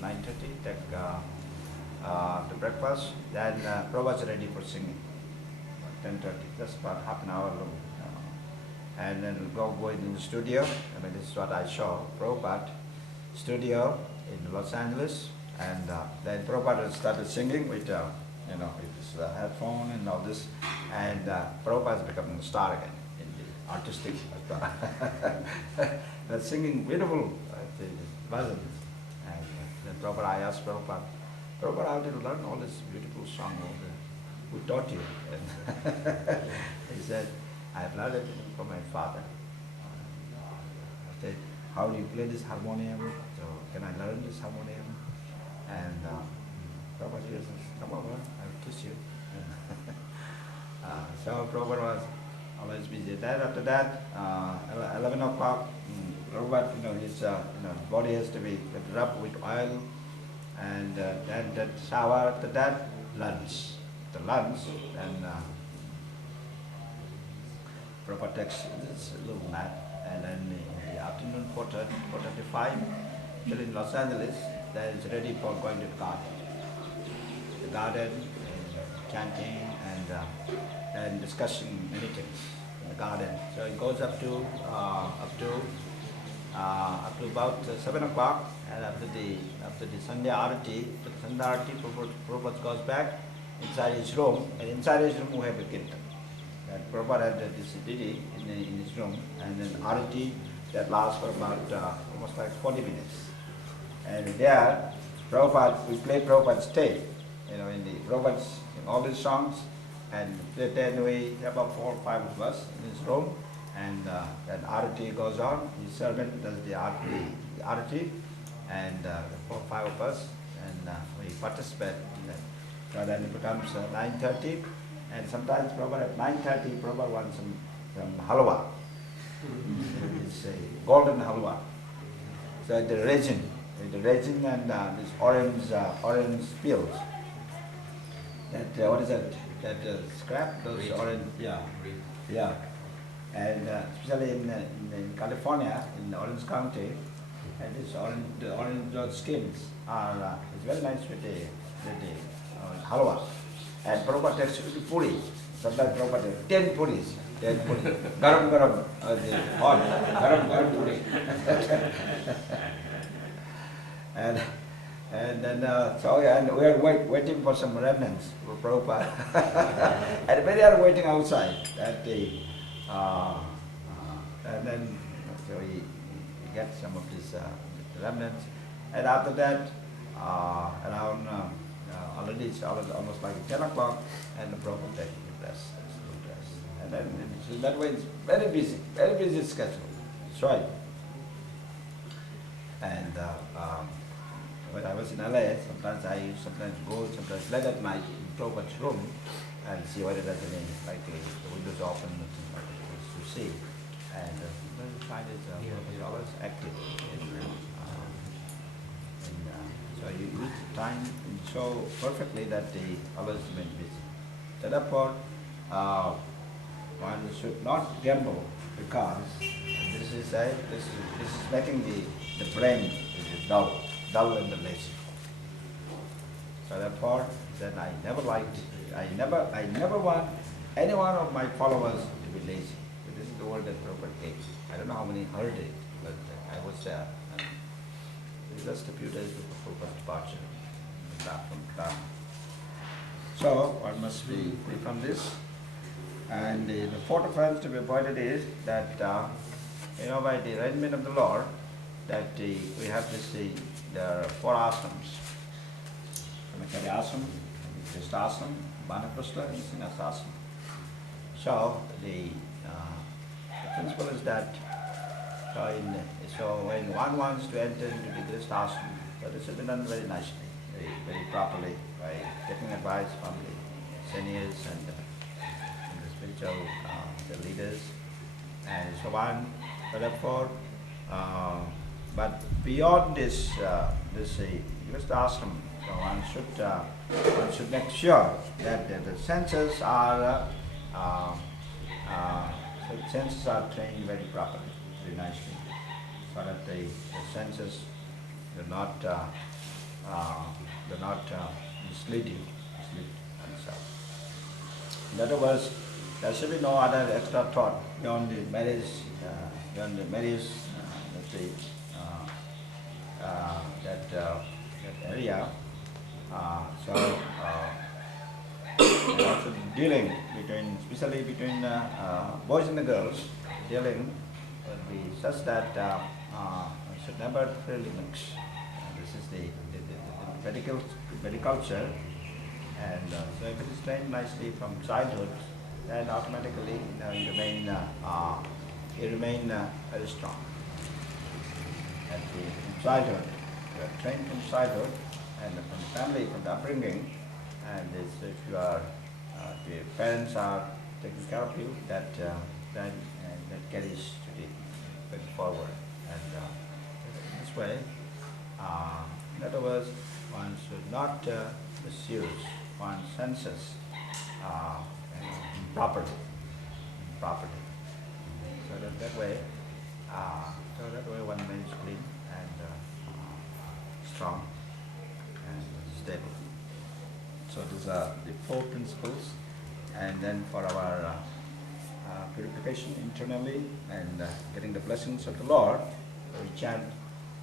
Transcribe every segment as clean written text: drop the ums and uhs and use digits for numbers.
9:30, take the breakfast, then Prabhupada's ready for singing. 10:30, just about half an hour long. And then we'll go in the studio. I mean, this is what I saw. Prabhupada studio in Los Angeles, and then Prabhupada started singing with, with his headphone and all this, and Prabhupada is becoming a star again in the artistic. They're singing beautiful bhajans, and then Prabhupada, I asked Prabhupada, how did you learn all this beautiful song? Who taught you? And he said, I have learned it from my father. I said, how do you play this harmonium? So can I learn this harmonium? And Prabhupada says, come over, I'll kiss you. So Prabhupada was always busy. Then after that, 11 o'clock, Prabhupada, his body has to be rubbed with oil, and then that shower. After that, lunch. The lunch, and Prabhupada takes this little nap, and then in the afternoon, 4:35, still in Los Angeles, then it's ready for going to the garden. The garden, and chanting, and discussing many things in the garden. So it goes up to about 7 o'clock, and after the Sandhya Arati, Prabhupada goes back inside his room, and inside his room we have a kirtan. And Prabhupada had this ditty in his room, and then Arati that lasts for about almost like 40 minutes. And there, we play Prabhupada's tape, in the Prabhupada's, all these songs, and then we have about 4 or 5 of us in his room, and then Arati goes on, his servant does the Arati, and 4 or 5 of us, and we participate in that. So then it becomes 9:30, and sometimes Prabhupada at 9:30, Prabhupada wants some halwa. It's a golden halwa. So the resin and this orange peels. That what is that? That scrap? Those orange, yeah. And especially in California, in Orange County, and the orange skins are it's very nice with the halwa. And Prabhupada takes puri. Sometimes Prabhupada takes 10 puris. Garam, hot, garam puri. and then and we are waiting for some remnants for Prabhupada. And many are waiting outside that day. And then so we get some of these remnants. And after that, around already it's almost like 10 o'clock, and the Prabhupada taking a rest. And then so that way it's very busy schedule. That's right. And when I was in LA, sometimes I go late at night in Prabhupada's room and see whether there's any, like the windows open to see. And we find it Prabhupada is always active. So you use the time so perfectly that they always remain busy. So therefore, one should not gamble, because this is making the brain dull and lazy. So therefore, then I never want any one of my followers to be lazy. So this is the word that Prabhupada gave. I don't know how many heard it, but I was there. Just a few days before Prabhupada's departure from Dham. So one must be free from this. And the fourth offense to be avoided is that by the arrangement of the Lord, that we have this there are 4 ashrams: Brahmacharya ashram, Grihastha ashram, Vanaprastha, and Sannyasa ashram. So the principle is that so when one wants to enter into the Grihastha ashram, so this has been done very nicely, very properly, by taking advice from the seniors and the spiritual the leaders and so on. So therefore, but beyond this Grihastha ashram, so one should make sure that the senses are trained very properly, very nicely, so that the senses do not do not mislead you, mislead oneself. In other words, there should be no other extra thought beyond the marriage, let's say, that area. And also dealing between, especially between boys and the girls, dealing will be such that should never really mix. This is the culture, and so if it is trained nicely from childhood, then automatically you remain very strong. From childhood, you are trained from childhood, and from the family, from the upbringing, and if your parents are taking care of you, that carries to the going forward. And in this way, in other words, one should not misuse one's senses properly. So that way one remains clean and strong and stable. So these are the 4 principles. And then for our purification internally and getting the blessings of the Lord, we chant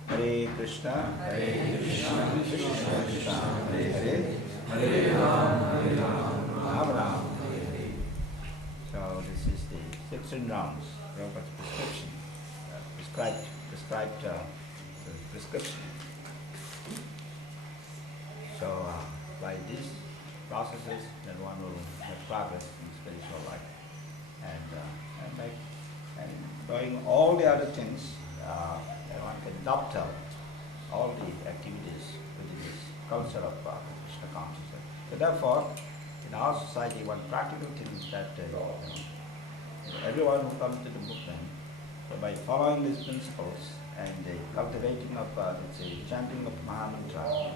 Hare Krishna, Hare Krishna, Krishna Krishna, Hare Hare, Hare Rama, Rama Rama, Hare Hare. So this is the 16 rounds, Prabhupada's prescription, prescribed prescription. So by these processes, then one will make progress in spiritual life, and doing all the other things, one can dovetail all the activities within this culture of Krishna consciousness. So therefore, in our society, one practical thing is that everyone who comes to the movement, so by following these principles and the cultivating of, let's say, chanting of Mahamantra,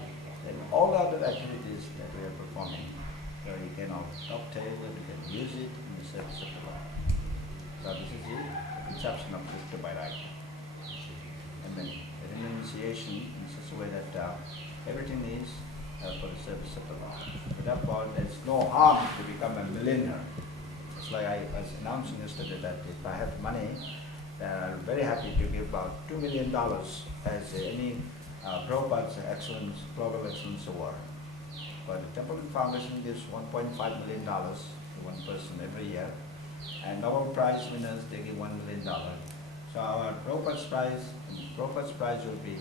then all the other activities that we are performing, you can dovetail it, you can use it in the service of the Lord. So this is the conception of Krishna by right. And then in initiation in such a way that everything is for the service of the Lord. So therefore, there's no harm to become a millionaire. It's like I was announcing yesterday that if I have money, then I'm very happy to give about $2 million as any Prabhupada's Excellence, Global Excellence Award. But the Temple Foundation gives $1.5 million to one person every year, and Nobel Prize winners, they give $1 million. So our Prabhupada's prize will be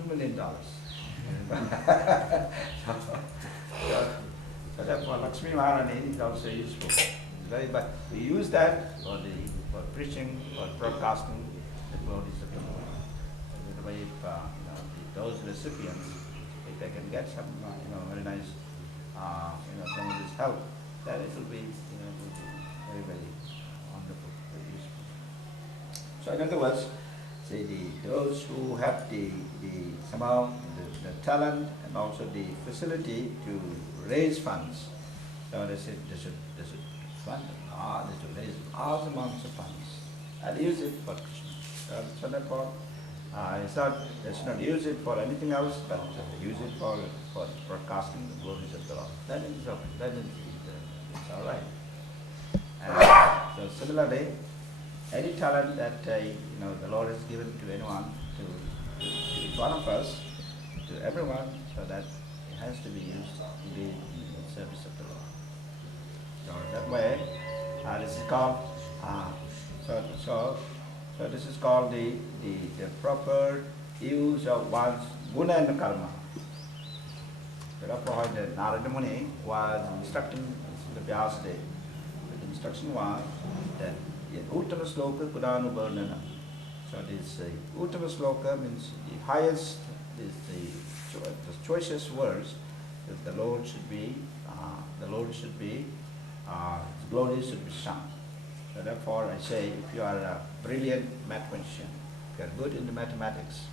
$2 million. so therefore, Lakshmi Maharani is also useful. But we use that for preaching, for broadcasting the glories of the Lord. So that way, if those recipients, if they can get some, very nice, some of this help, then it will be, very, very wonderful, very useful. So in other words, say those who have the talent and also the facility to raise funds, so they should raise large amounts of funds and use it for Krishna. So therefore, they should not use it for anything else, but use it for broadcasting the glories of the Lord. That is okay. That is it's all right. And so similarly, any talent that the Lord has given to anyone, to each one of us, to everyone, so that it has to be used in the service of the Lord. So that way, this is called so this is called the proper use of one's guna and karma. Therefore, Narada Muni was instructing the Vyasadeva. The instruction was that Uttama Sloka Kudanu Varnana. So this Uttama Sloka means the highest, the choicest words that the Lord should be, His glory should be sung. So therefore I say, if you are a brilliant mathematician, if you are good in the mathematics,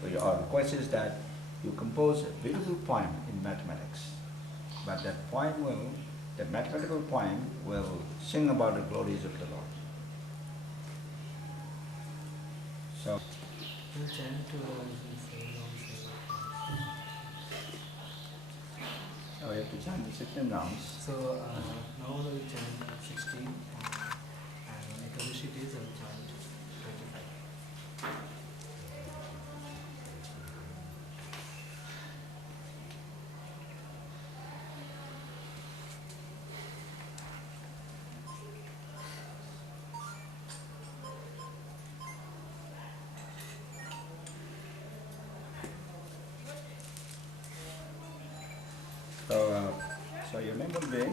so your request is that you compose a beautiful poem in mathematics, but that mathematical poem will sing about the glories of the Lord. So you chant to to chant the 16 rounds. So now we will chant 16 and Ekadashi days I will chant 25. So your name will be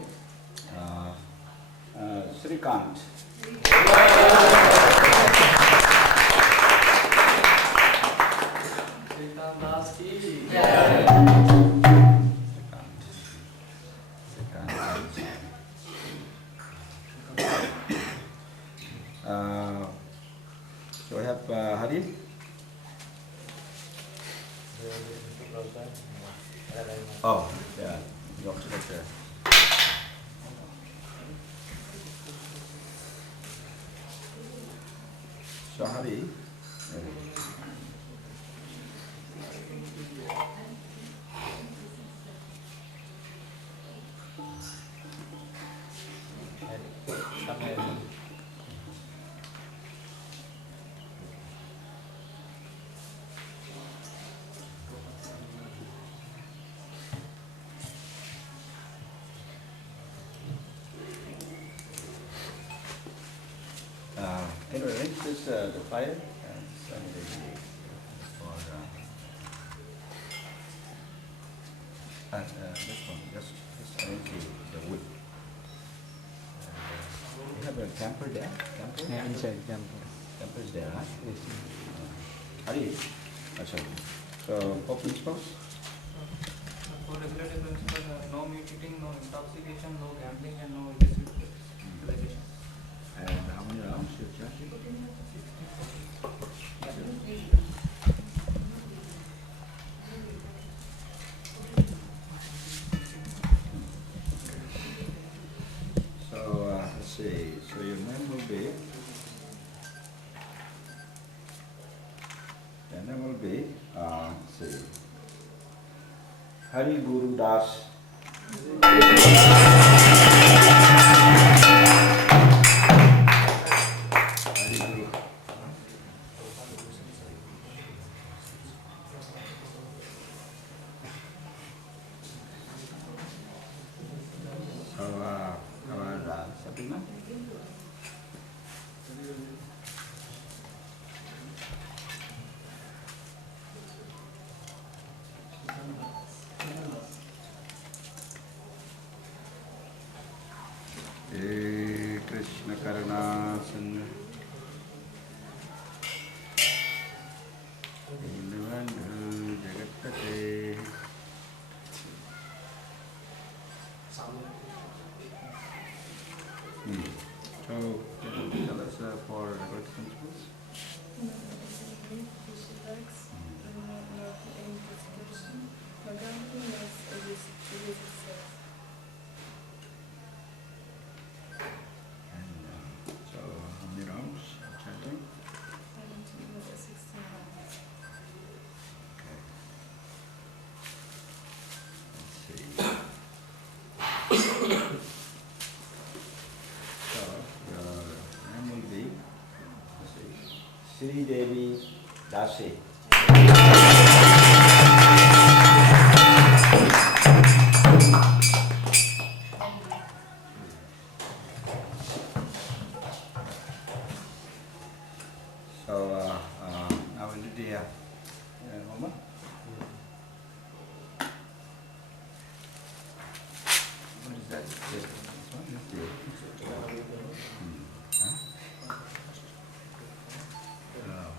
Srikant. Srikant Das ki Srikant. So we have Hari. Oh, yeah. You have to look there. So Hari. Can you arrange this the fire and send it for this one? Just arrange the wood. You have a camper there? Camper? Yeah, inside camper. Camper is there, huh? Yes. Hari. Sorry. So, Pope Principles? For regulative principles, no meat eating, no intoxication, no gambling, and no illicit utilization. And how many rounds you chanting? So let's see. So your name will be. Your name will be. Let's see. Hari Guru Das. Hari Guru. So our Sabrina. Hey Krishna Karuna Sandhu Indivandhu Jagatate. So, can you tell us for regulative principles? And so, how many rounds chanting? Okay. Let's see. So, your name will be, let's see, Sri Devi Dasi. So, now we'll do the Homa. What is that? This one is the. Huh? Oh.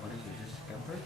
What is it? This camper?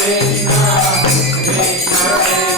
Krishna, Krishna